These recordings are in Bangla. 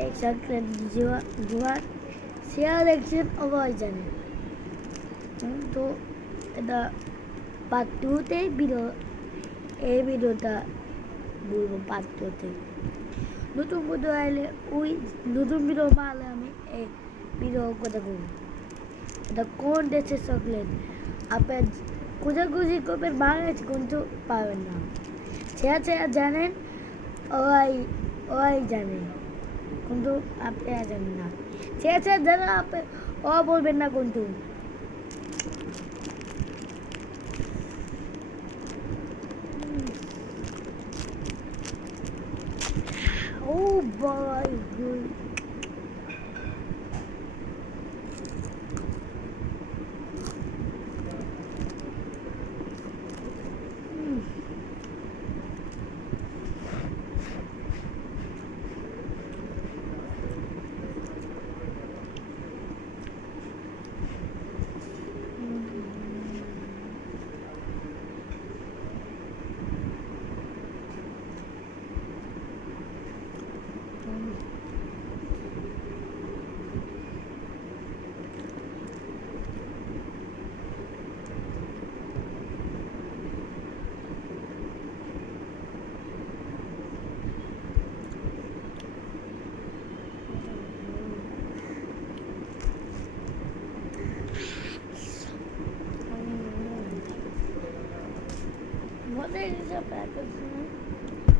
এই চকলেট জোয়ার সেরা দেখছেন সবাই জানে। তো এটা পার্ট টুতে এই ভিডিওটা বলবো পার্ট টুতে। নতুন ভিডিও আইলে ওই নতুন ভিডিও মারলে আমি এই ভিডিও কথা বলবো। এটা কোন দেশের চকলেট আপনার খোঁজাখুঁজি করবেন, বাংলাদেশ কিন্তু পাবেন না। সেরা জানেন, ওই জানেন, কিন্তু আপনারা জানেন না। সেরা জানেন আপনি বলবেন না কিন্তু। Oh boy, good.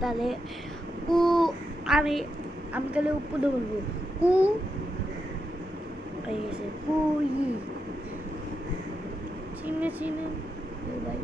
তাহলে আমি তাহলে উপরে বলবো চিনে ভাই।